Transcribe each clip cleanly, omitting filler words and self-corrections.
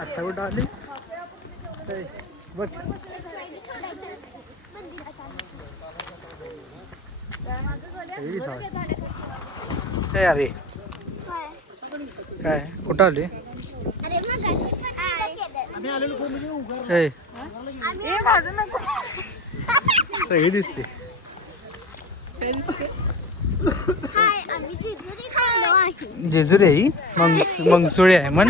आता कुठं आली बघ. अरे काय कुठं आली सगळी दिसते. जेजुरी आहे मंगसुळी आहे म्हण.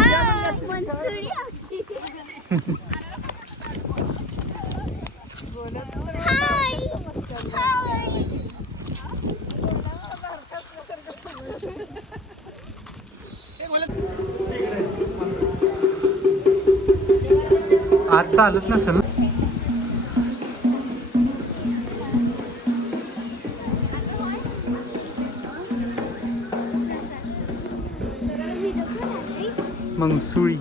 आज चालत नसेल. मंगसुळी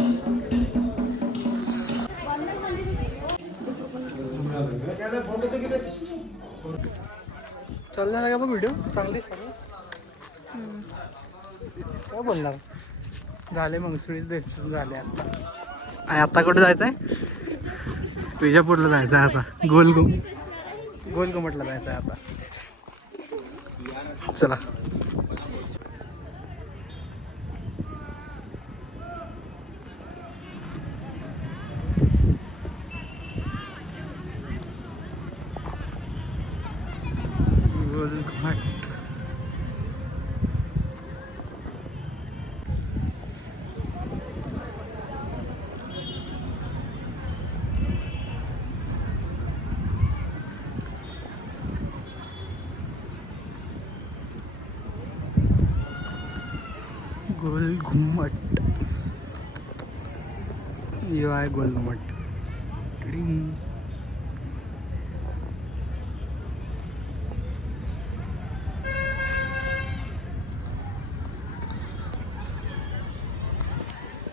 चालणार का बघ व्हिडिओ चांगली काय बोलणार. झाले मंगसुळीच दर्शन झाले आता. आणि आता कुठे जायचं आहे. विजापूरला जायचं आहे आता. गोलघुमटला जायचं आहे आता. चला गोलघुमट. गोलघुमट यो आहे गोलघुमट.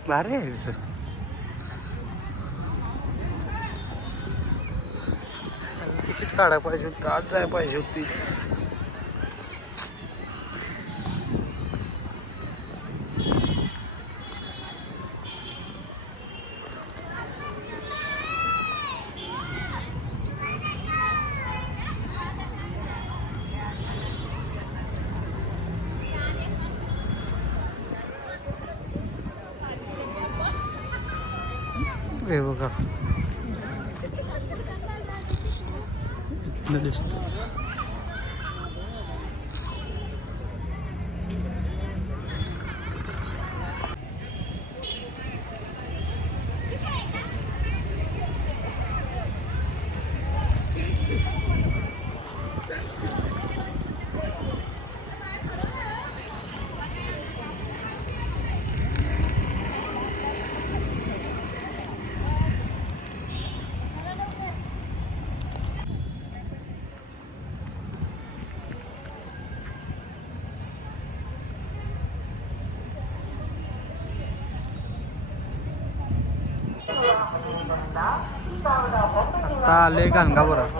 भारी आहे तिकीट काढायला पाहिजे होतं. आज जायला पाहिजे होती. हे बघा इथनं दिसतं. आता आलोय गाणगापुरात.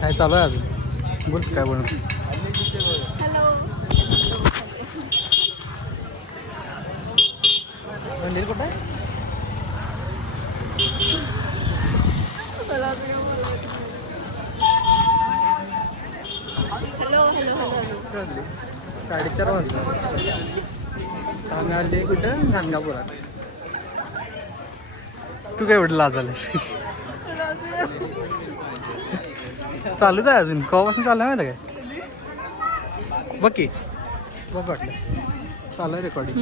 काय चालू आहे अजून? बोल काय बोल. मंदिर कुठं आहे? हॅलो हॅलो हॅलो 4:30 वाजता आम्ही आले कुठं गाणगापुरात. तू काय एवढं लाज आलीस? चालूच आहे अजून केव्हापासून चालू आहे माहिती काय? बघ की बघ वाटलं चालू आहे रेकॉर्डिंग.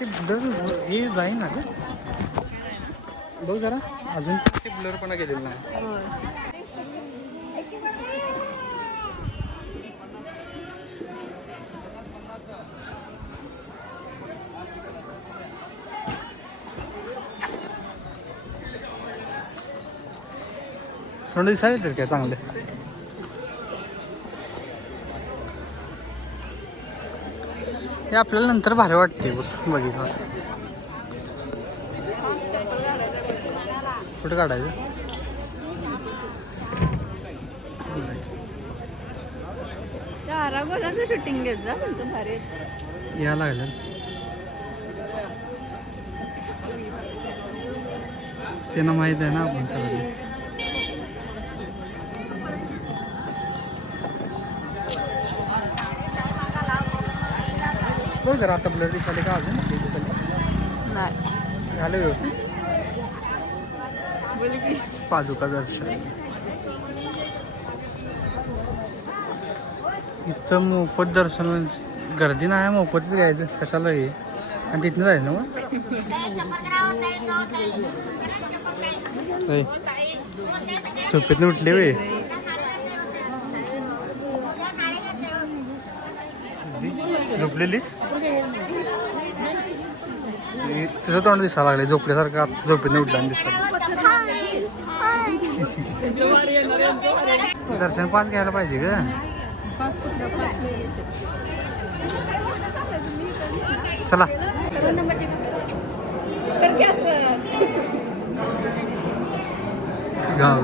ते ब्लर हे जाईन ना रे बघ जरा अजून ते ब्लरपणा गेलेलं नाही. थोडं दिसायला तर काय चांगलं. हे आपल्याला नंतर भारी वाटते बघ बघितलं. कुठं काढायचं? आरागोलाचं शूटिंग घेत जा तुमचं भारी या लागलं. त्यांना माहित आहे ना आपण करायला. बघ जरा आता ब्लर दिसाले का अजून नाही झालं व्यवस्थित. बोल की पादुका दर्शन इथं मोफत दर्शन गर्दी नाही मोफत घ्यायचं कशाला हे आणि तिथनं जायचं ना मग झोपेतनं उठले वे झोपलेलीस तुझं तोंड दिसायला लागले झोपल्यासारखं आता झोपेतनं उठल्यानं दिसायला. दर्शन पास घ्यायला पाहिजे ग. चला गाव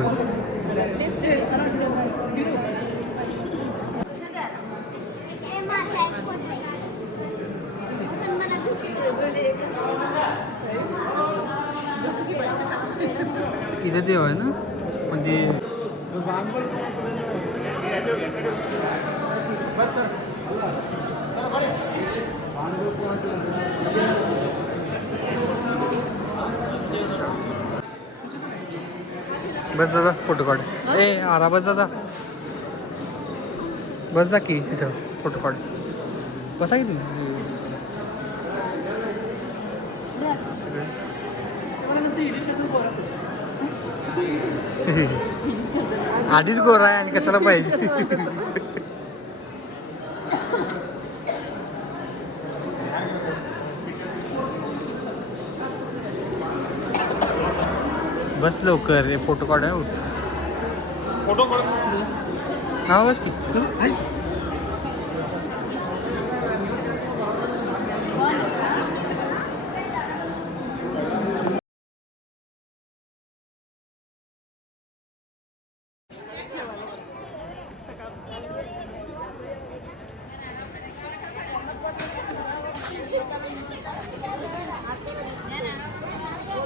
इथे देव आहे ना पण ते बस दादा फोटो काढ. ए आरा बस दादा बस जा की इथं फोटो काढ. बसा की तुम्ही आधीच गोरा आहे आणि कशाला पाहिजे. बस लवकर हे फोटो काढाय फोटो हा बस की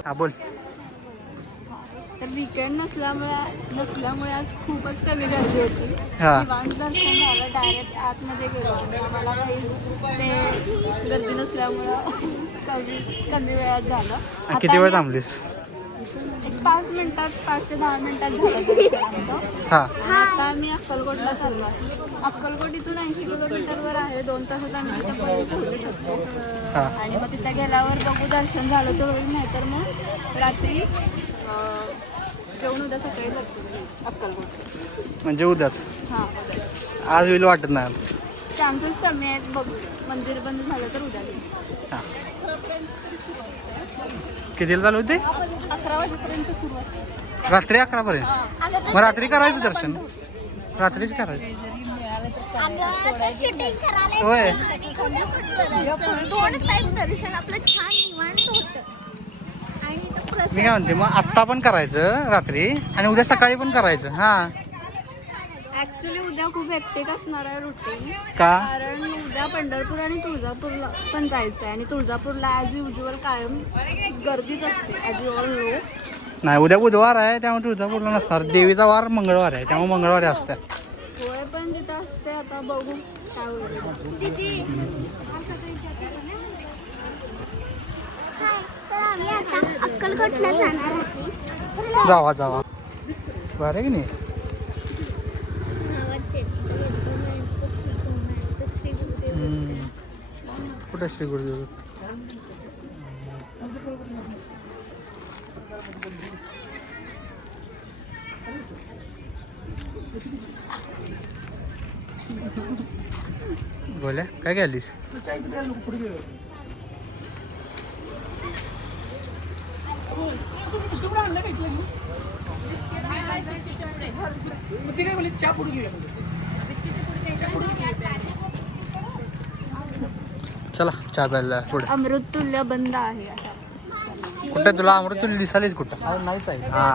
हा बोल. तर वीकेंड नसल्यामुळे आज खूपच कमी गर्दी होती. हा. निवांत दर्शन झालं. डायरेक्ट आतमध्ये गेलो मला काही ते गर्दी नसल्यामुळं कमी वेळात झालं. किती वेळ थांबलीस? एक 5 मिनिटात 5 ते 10 मिनिटात झालं दर्शन आमचं. हा आणि आता आम्ही अक्कलकोटला चाललो आहे. अक्कलकोट इथून 80 किलोमीटरवर आहे. 2 तासात आम्ही तिथं पोहोचू शकतो. हा आणि मग तिथं गेल्यावर बघू दर्शन झालं तर होईल नाही तर मग रात्री जेवण उद्या सकाळी दर्शन घेऊ अक्कलकोटचं. म्हणजे उद्याच हां आज होईल वाटत नाही. चान्सेस कमी आहेत बघू. मंदिर बंद झालं तर उद्या घेऊ. हा कितीला चालू होते? 11 वाजेपर्यंत सुरू असते. रात्री 11 पर्यंत. मग रात्री करायचं दर्शन रात्रीच करायचं. जरी मिळालं तर शूटिंग करायला होय दोन टाइम दर्शन आपलं छान निवांत होतं आणि इथं मी प्रसाद काय म्हणते मग आत्ता पण करायचं रात्री आणि उद्या सकाळी पण करायचं हा ऍक्च्युली उद्या खूप हेक्टिक असणार आहे रुटीन का कारण उद्या पंढरपूर आणि तुळजापूरला पण जायचं आहे आणि तुळजापूरला ॲज युजल कायम गर्दीच असते ॲज यू ऑल नो. नाही उद्या बुधवार आहे त्यामुळे तुळजापूरला नसणार देवीचा वार मंगळवार आहे त्यामुळे मंगळवारी असतं होय पण तिथं असते आता बघू काय होईल. तर आम्ही आता अक्कलकोटला जाणार आहे जावा जावा बरं आहे की नाही कुठं श्री गुरुदेव बोल्या काय घ्यालीस चला चहा प्यायला पुढे अमृततुल्य बंद आहे आता. कुठं तुला अमृत तुला दिसालीच कुठं अरे नाहीच आहे हा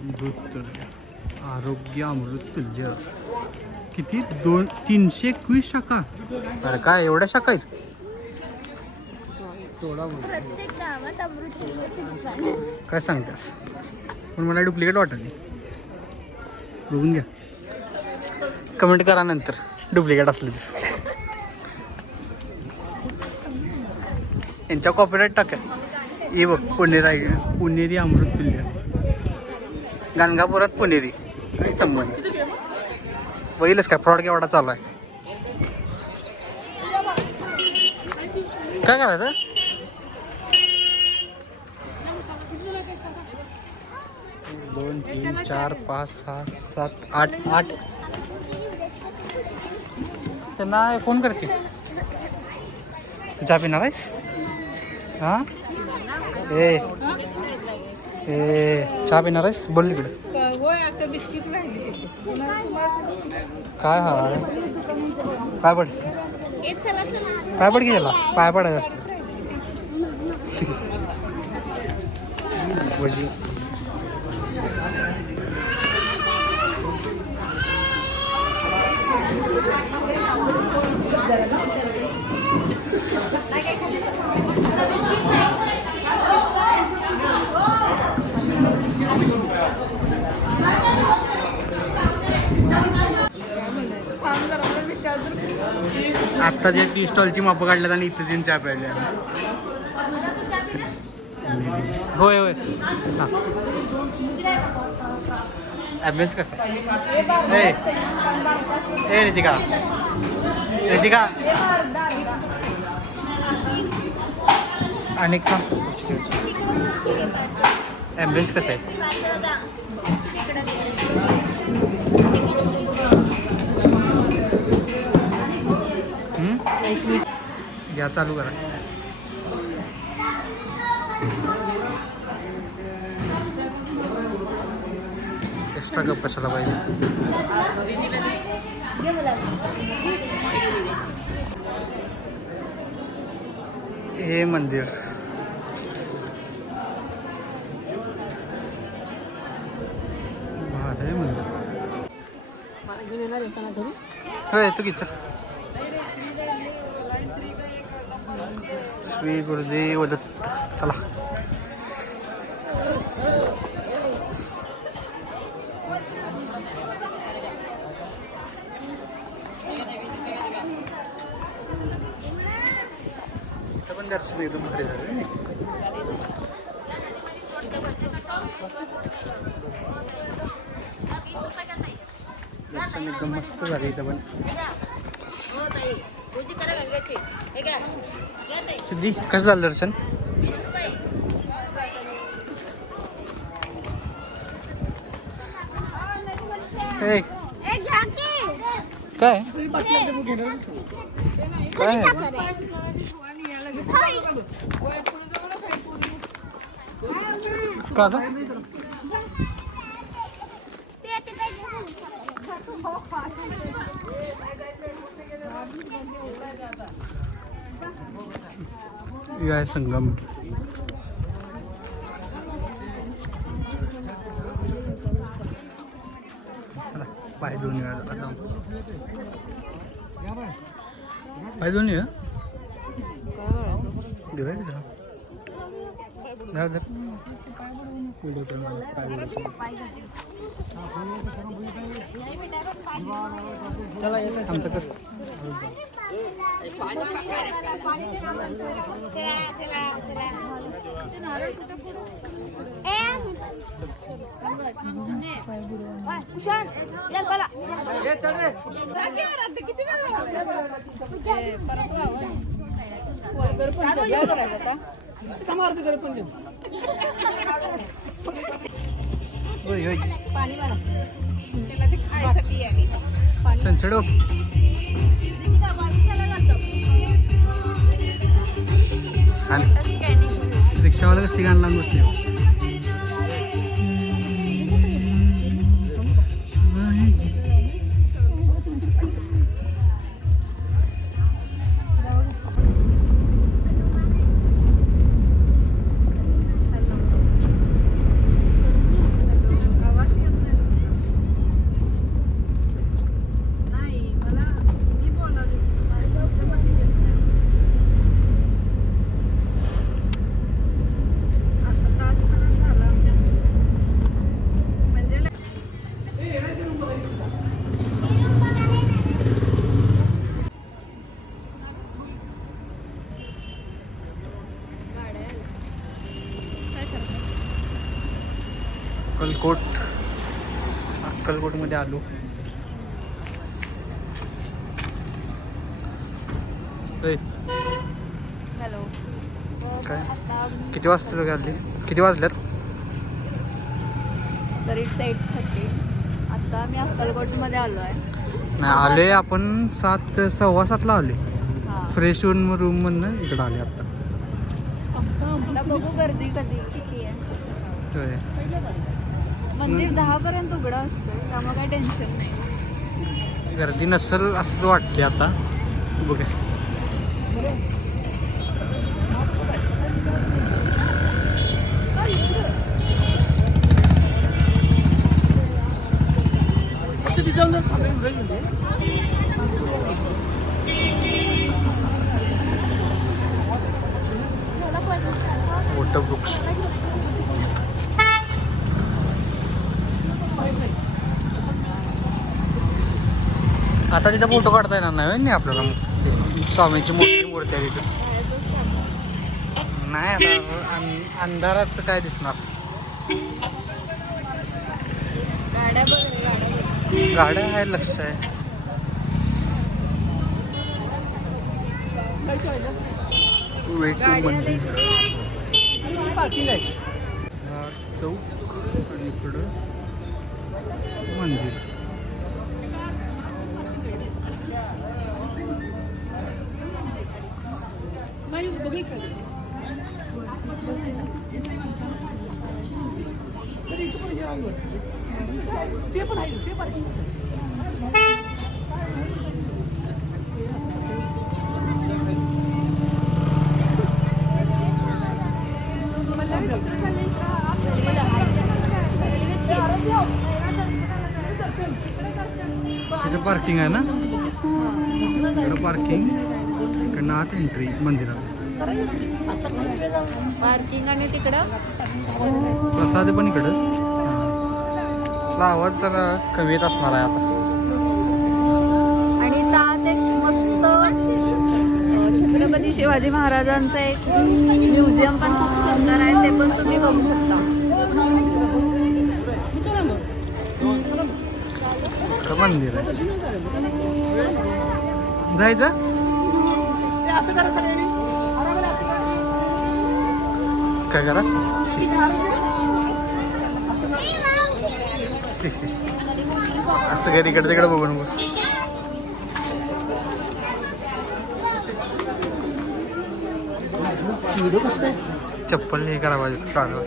अमृततुल्य आरोग्य अमृततुल्य किती 321 शाखा अरे काय एवढ्या शाखा आहेत प्रत्येक गावात अमृत काय सांगतेस पण मला डुप्लिकेट वाटली बघून घ्या कमेंट करा नंतर डुप्लिकेट असले तर यांच्या कॉपीराईट टाका ये बघ पुणेरी अमृततुल्य गाणगापुरात पुणेरी काय संबंध बघितलंच काय फ्रॉड केवढा चालू आहे काय करायचं 2 3 4 5 6 7 8 8 त्यांना फोन करते चहा पिणार आहेस हा ए चहा पिणार आहेस बोल इकडे काय हा काय पड काय पड की त्याला पाय पडायचं असतं भजी आत्ता जे टी स्टॉलची मापं काढल्यात आणि इथं येऊन चहा प्यायला होय होय हां ॲम्बियन्स कसं आहे ए रितिका रितिका अनेक का ॲम्बियन्स कसं आहे घ्या चालू करा एक्स्ट्रा कप कशाला पाहिजे हे मंदिर हे मंदिर होय तू किती श्री गुरुदेव दत्त चला पण दर्शन एकदम भारी झालं दर्शन एकदम मस्त झालं इथं पण सिद्धी कसं झालं दर्शन काय काय का हे आहे संगम. चला, पाय दोन वेळा जरा जाऊ. पाय दोन्ही आहे घेऊया की जरा. जरा जर व्हिडिओ कर मला, पाय व्हिडिओ आमचं कर. सनसेट रिक्षावाला कसली गाणं लावून बसली. अक्कलकोटमध्ये आलो. हॅलो. काय आता किती वाजता गेले? किती वाजल्यात? तर इट्स 8:30. आता मी अक्कलकोटमध्ये आलो आहे. नाही आलोय आपण 7:15 आलोय. हां, फ्रेश होऊन रूममधनं इकडं आले आता. आता बघू गर्दी किती आहे. होय. मंदिर 10 पर्यंत उघडं असतं, त्यामुळे काही टेन्शन नाही. गर्दी नसेल असं वाटते आता. बघा वॉटरप्रूफ. आता तिथं फोटो काढता येणार नाही आपल्याला. स्वामीची मोठी मूर्ती आहे तिथं. नाही आता अंधाराच काय दिसणार. गाड्या आहे, लक्ष आहे. वेटिंग चौक आणि इकडं मंदिर. इकडं पार्किंग आहे ना, इकडं पार्किंग, इकडनं आत एंट्री मंदिरात. पार्किंग आणि तिकडं प्रसाद पण इकडं. आवाज जरा कमी येत असणार आहे आता. आणि त्यात एक मस्त छत्रपती शिवाजी महाराजांचं एक म्युझियम पण खूप सुंदर आहे, ते पण तुम्ही बघू शकता. इकडं मंदिर आहे. जायचं काय करा. असं घरी इकडे तिकडे बघून बस. चप्पल हे करा पाहिजे काढा.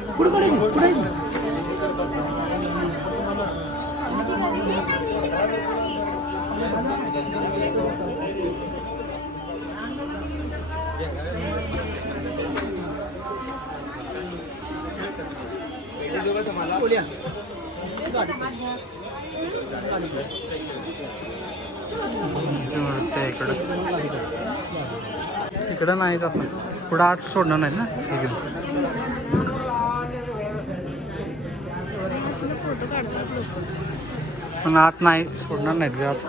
इकडं नाहीत आता पुढं आत सोडणार नाहीत ना हे घेऊन. फोटो काढतात लोक. पण आत नाही सोडणार नाहीत ग आत.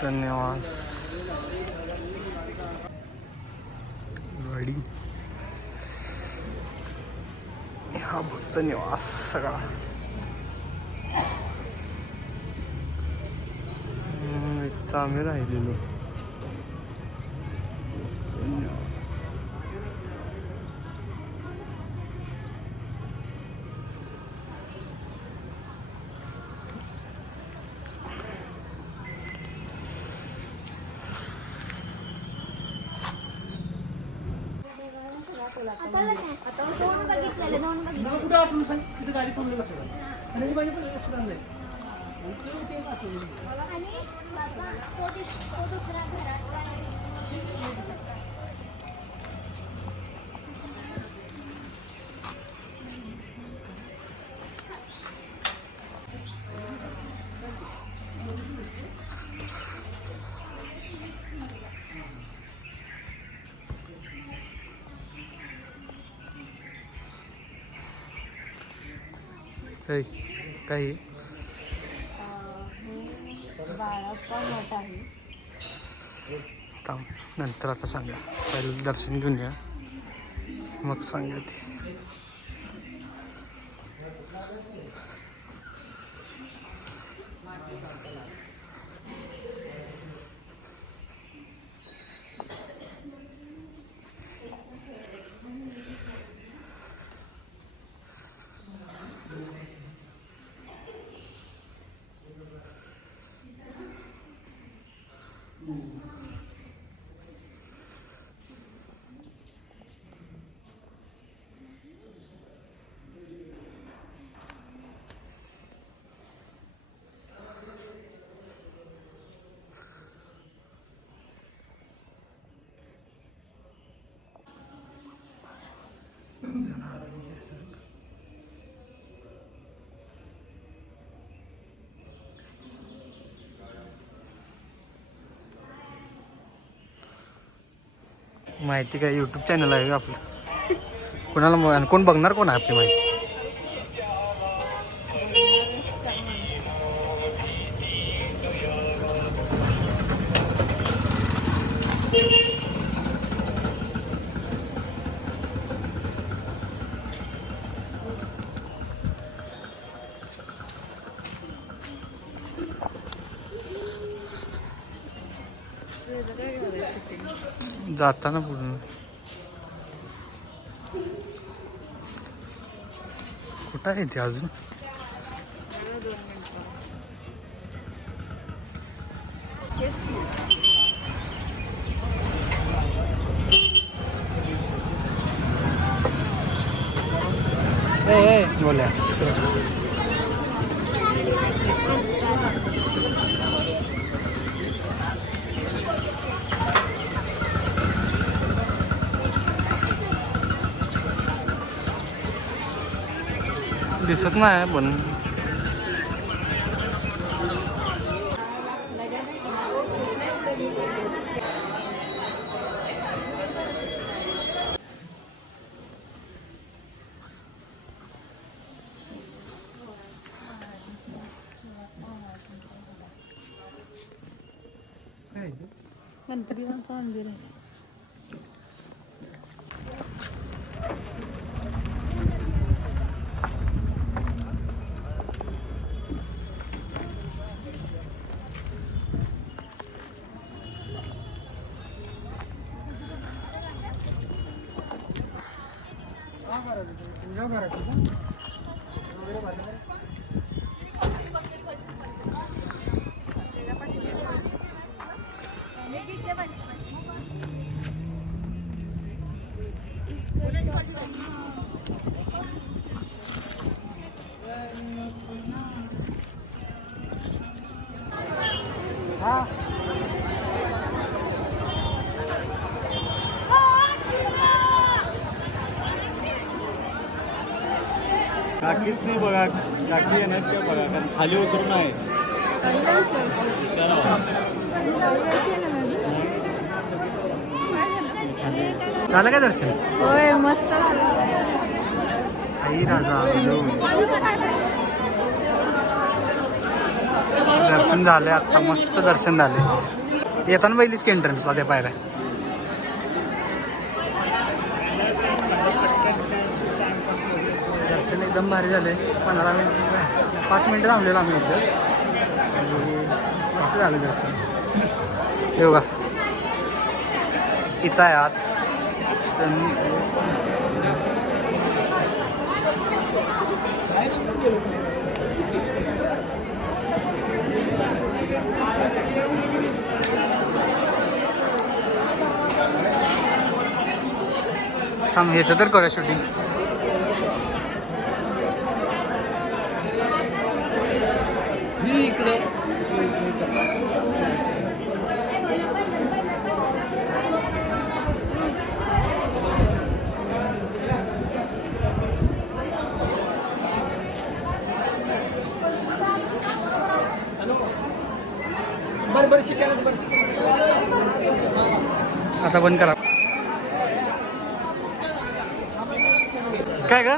धन्यवाद गाडी हा भक्त निवास सगळा. इथं आम्ही राहिलेलो. दोन बघितलेले आणि बाबा तो दुसरा घरात काही बाळाचा मठ आहे. थांब नंतर आता सांगा. पहिलं दर्शन घेऊन या मग सांगा ते. माहिती काय यूट्यूब चॅनल आहे का आपलं? कोणाला कोण बघणार कोण आहे आपली माहिती? जाताना पूर्ण कुठं आहे ते अजून? बोला दिसत नाही पण गणपतीचं मंदिर आहे. काकीच नाही बघा, काकी येणार का बघा, कारण खाली उतरून आहे. झालं काय दर्शन? होय मस्त झालं. आई राजा दर्शन झाले आता, मस्त दर्शन झाले. येताना पहिलीच की एंट्रन्सला त्या पायऱ्या. दर्शन एकदम भारी झाले. 15 मिनिट 5 मिनिटं थांबलेलो आम्ही इथं. मस्त झालं दर्शन. हे बघा इथं आहे आत. थांब ह्याचं तर करूया शूटिंग. आता बंद करा. काय का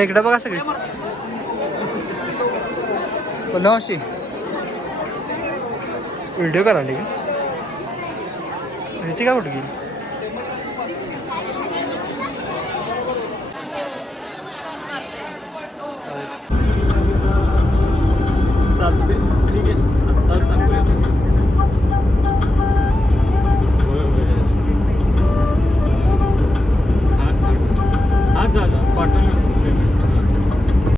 इकडे बघा सगळे. नवशी व्हिडिओ करायला का? ती का कुठे गेली?